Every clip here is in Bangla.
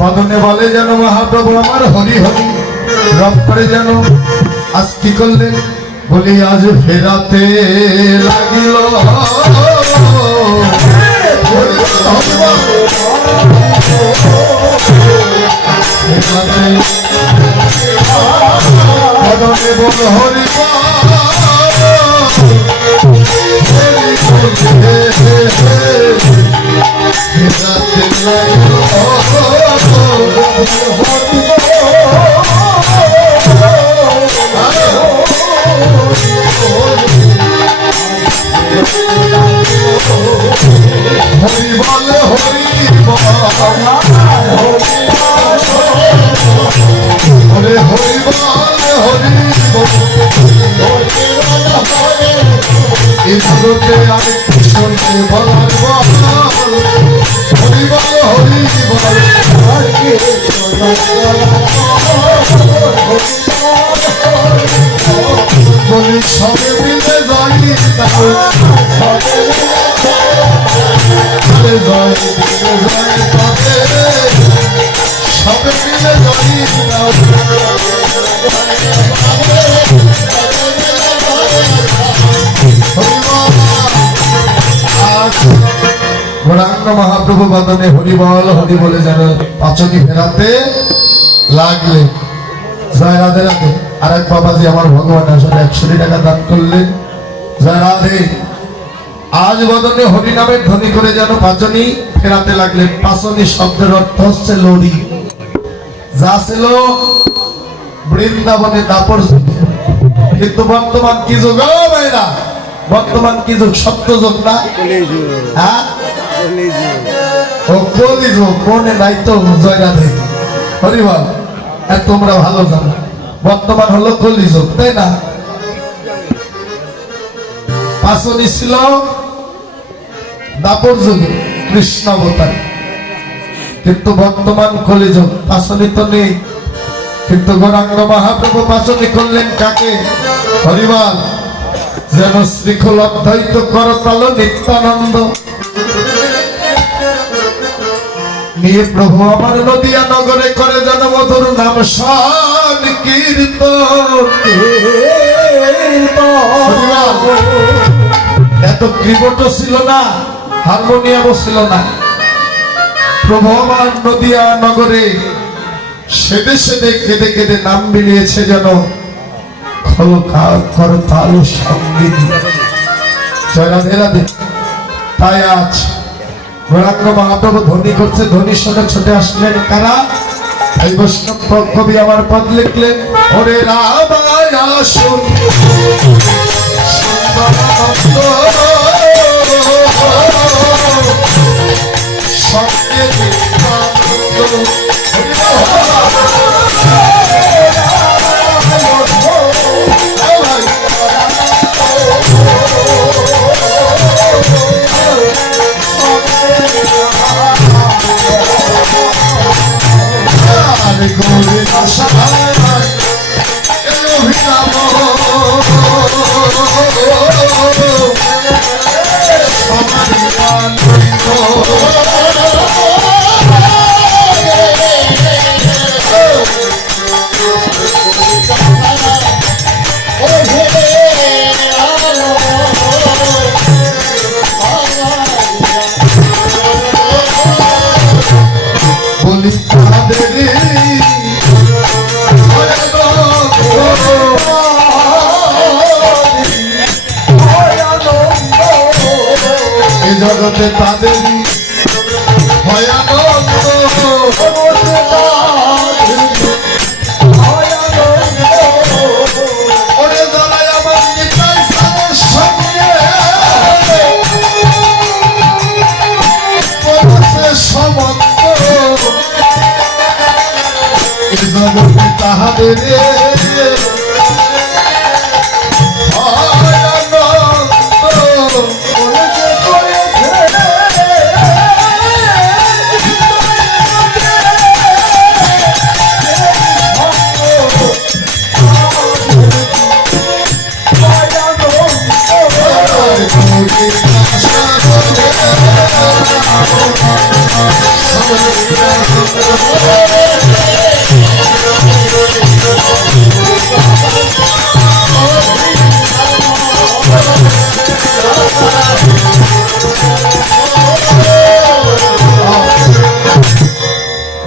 বদনে বলে যেন মহাপ্রভু আমার হরি হরি, রব করে যেন আজ কি করলেন বলি আজ ফেরাতে লাগিল। বদনে বল হরি ফেরাতে লাগিল। হরি বল হরি হরে হরি বল হরি ইন্দ্রতে আমি কৃষ্ণকে বলার বল হরি বল হরি বল বলি সবে মিলে যাই জয় জয় পাবে সবে মিলে যাই গৌরাঙ্গ মহাপ্রভু বদনে হরি বল হরি বলে যেন পাচকি ফেরাতে লাগলে। জয় রাধে রাধে। আর এক বাবাজি আমার ভগবান আসলে 100 টাকা দান করলেন। জয় রাধে। আজ বদনে হরি নামের ধ্বনি করে যেন পাচনি ফেরাতে লাগলেন। পাচনি শব্দের অর্থ হচ্ছে লড়ি, যা ছিল বৃন্দাবনে দাপর যুগ, কিন্তু বর্তমান কি যুগ ভাইরা? বর্তমান কি যুগ? সত্য যুগ না? হ্যাঁ ও কলি যুগ। মনে নাই তো? জয় রাধে হরি বল। আর তোমরা ভালো জানো বর্তমান হলো কলি যুগ, তাই না? পাচনি ছিল দাপর যুগে কৃষ্ণ অবতার, কিন্তু বর্তমান কলিযুগ। পাচনি তো নেই, কিন্তু গৌরাঙ্গ মহাপ্রভু পাচনি করলেন কাকে? হরিবল। যেন শ্রীখোল অদ্বৈত করতাল নিত্যানন্দ নিয়ে প্রভু আমার নদিয়া নগরে করে যেন মধুর নাম সংকীর্তন। এত কিবোর্ডও ছিল না, হারমোনিয়ামও ছিল না। প্রভু আমার নদিয়া নগরে সেদে সেদে কেঁদে কেঁদে নাম মিলিয়েছে যেন করতাল সঙ্গীত। জয় রাধে রাধে। তাই আজ গৌরাঙ্গ মহাপ্রভু ধ্বনি করছে, ধ্বনির সঙ্গে ছুটে আসলেন কারা? এই বৈষ্ণব কবি আমার পদ লিখলেন, ওরে রামায় আসুন সঙ্গে জগতে তাদেরই ভয়ানন্দ। ওরে জানাই আমার নিতাই সাদের সঙ্গে সমন্ত এ জগতে তাহাদের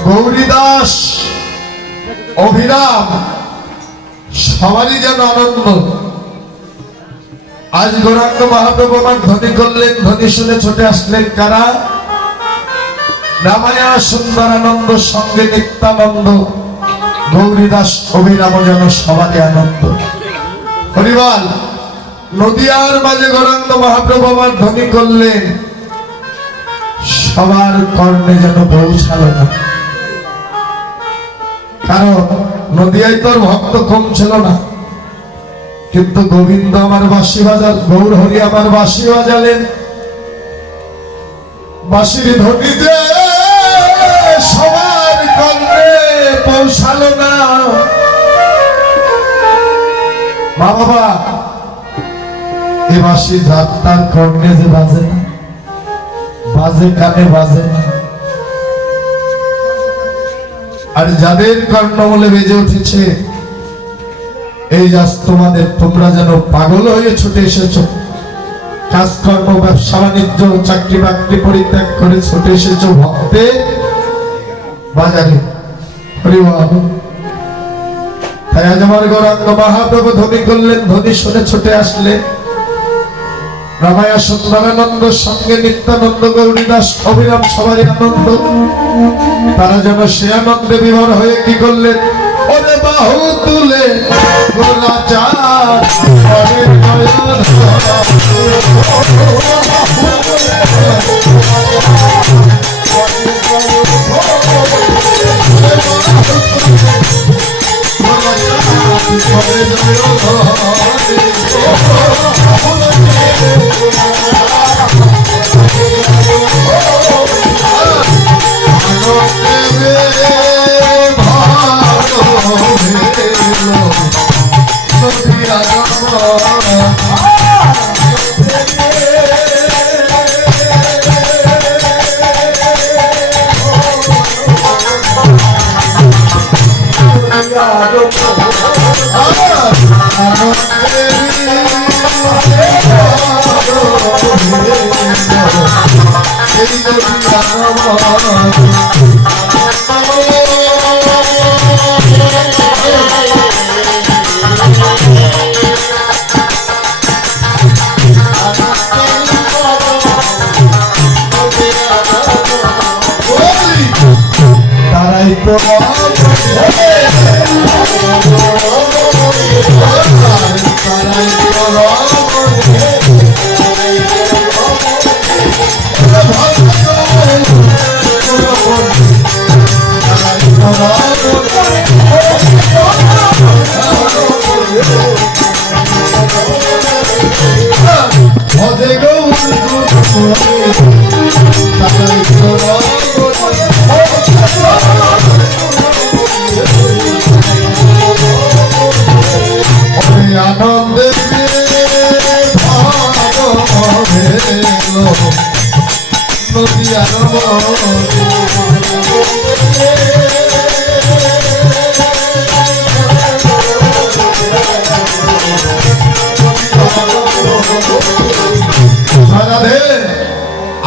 গৌরীদাস অভিরাম সবারই যেন আনন্দ। আজ গৌরাঙ্গ মহাপ্রভু আমার ধ্বনি করলেন, ধ্বনি শুনে ছুটে আসলেন কারা? রামায়া সুন্দরানন্দ সঙ্গে নিত্যানন্দ, গৌরীদাস অভিরাম যেন সবারই আনন্দ। হরিবল। নদিয়ার মাঝে গৌরাঙ্গ মহাপ্রভু আমার ধ্বনি করলেন, সবার কর্ণে যেন পৌঁছালো না। কারণ নদিয়ায় তোর ভক্ত কম ছিল না, কিন্তু গোবিন্দ আমার বাঁশি বাজাল, গৌর হরি আমার বাঁশি বাজালেন। বাঁশির ধ্বনিতে সবার কর্ণে পৌঁছালো না। মা বাবা, এ বাঁশি যাত্রার কর্ণে যে বাজে না, বাজে কানে বাজে না। আর যাদের কর্ণমূলে বেজে উঠেছে, এই আজ তোমাদের, তোমরা যেন পাগল হয়ে ছুটে এসেছ। কাজকর্ম, ব্যবসা বাণিজ্য, চাকরি বাকরি পরিত্যাগ করে ছুটে এসেছ ভক্তে বাজারে। হরিবল। তাই আজ আমার গৌরাঙ্গ মহাপ্রভু ধ্বনি করলেন, ধ্বনি শুনে ছুটে আসলে রামায়া সুন্দরানন্দ সঙ্গে নিত্যানন্দ, গৌরীদাস অভিরাম সবারই আনন্দ। তারা যেন সে আনন্দে বিভোর হয়ে কি করলেন? ওরে বাহু তুলে গোলাচার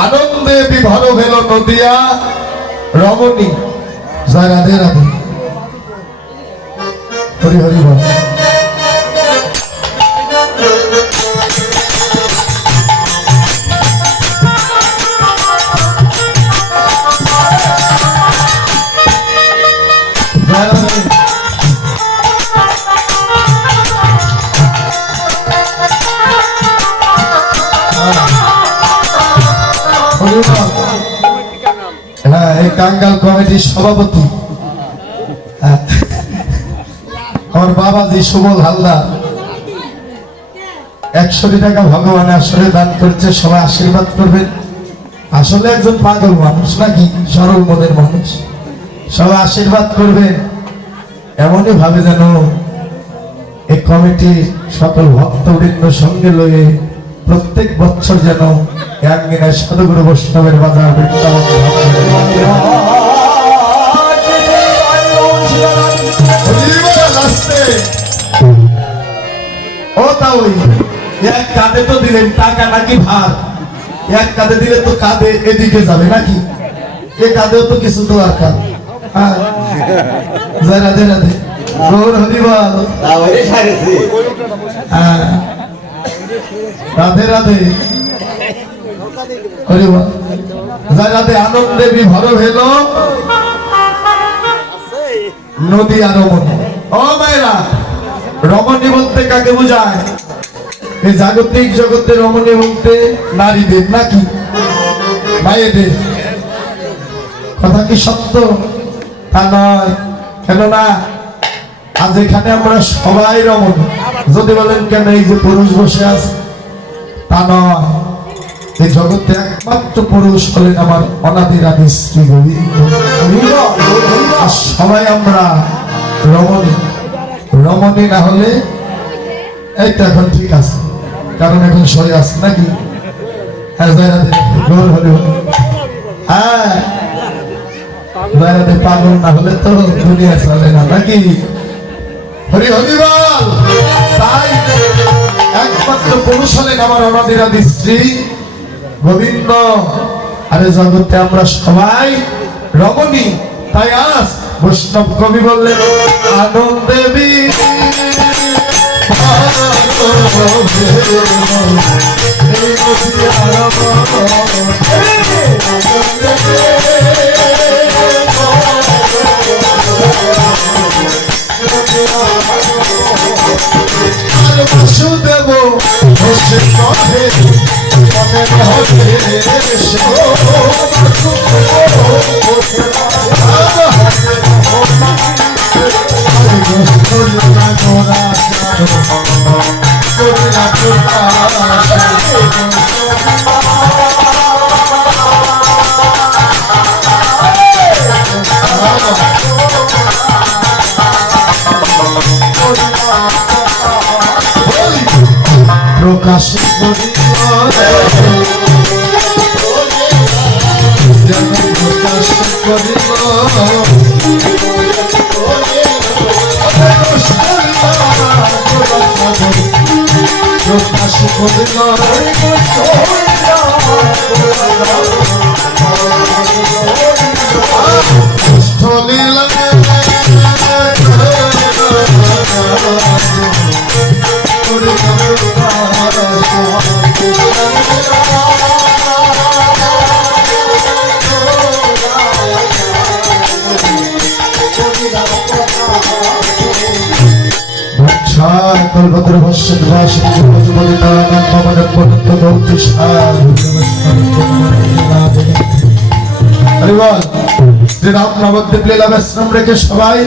আনন্দে বিভোর হল নদিয়া রমণী। জয় রাধে রাধে। হরি হরি বল। হ্যাঁ, এই টাঙ্গাল কমিটির সভাপতি আমার বাবাজি সুবল হালদার 100 টাকা ভগবান আসলে দান করছে। সবাই আশীর্বাদ করবেন। আসলে একজন পাগল মানুষ নাকি, সরল মনের মানুষ। সবাই আশীর্বাদ করবেন, এমনই ভাবে যেন এই কমিটির সকল ভক্তবৃন্দ সঙ্গে লয়ে প্রত্যেক বছর যেন একদিনে সাধুগুরু বৈষ্ণবের বাজার বৃন্দাবন ও তাওই এক কাঁধে তো দিলেন টাকা নাকি ভার, এক কাঁধে দিলে তো কাঁধে এদিকে যাবে নাকি, এ কাঁধেও তো কিছু তো দরকার। হ্যাঁ জয় রাধে রাধে, গৌর হরিবল, হ্যাঁ রাধে রাধে হরিবল, জয় রাধে। আনন্দে বিভোর হইল নদী আর রমণী। ও মায়েরা, রমণী বলতে কাকে বোঝায়? এই জাগতিক জগতে রমণী বলতে নারীদের নাকি মায়েদের? কথা কি সত্য? তা নয়। কেননা আজ এখানে আমরা সবাই রমণী। যদি বলেন কেন এই যে পুরুষ বসে আছে, তা নয়। এই জগতে একমাত্র পুরুষ হলেন আমার অনাদির আদি শ্রী গোবিন্দ। আর সবাই আমরা রমণী। রমণী না হলে এই তো এখন ঠিক আছে, কারণ এখন সরে আছে নাকি? হ্যাঁ পাগল না হলে তো দুনিয়া চলে না নাকি? হরি হরি বল। তাই একমাত্র পুরুষ হলেন আমার অনাদির আদি শ্রী গোবিন্দ। আরে জগতে আমরা সবাই রমণী। তাই আজ বৈষ্ণব কবি বললেন আনন্দে বসুদেব বসে কহে মনে হতে প্রকাশ প্রকাশ করিল প্রকাশ করিল স্থলীলা শ্রীরাম নবদ্বীপ লীলা বৈষ্ণব রেখে সবাই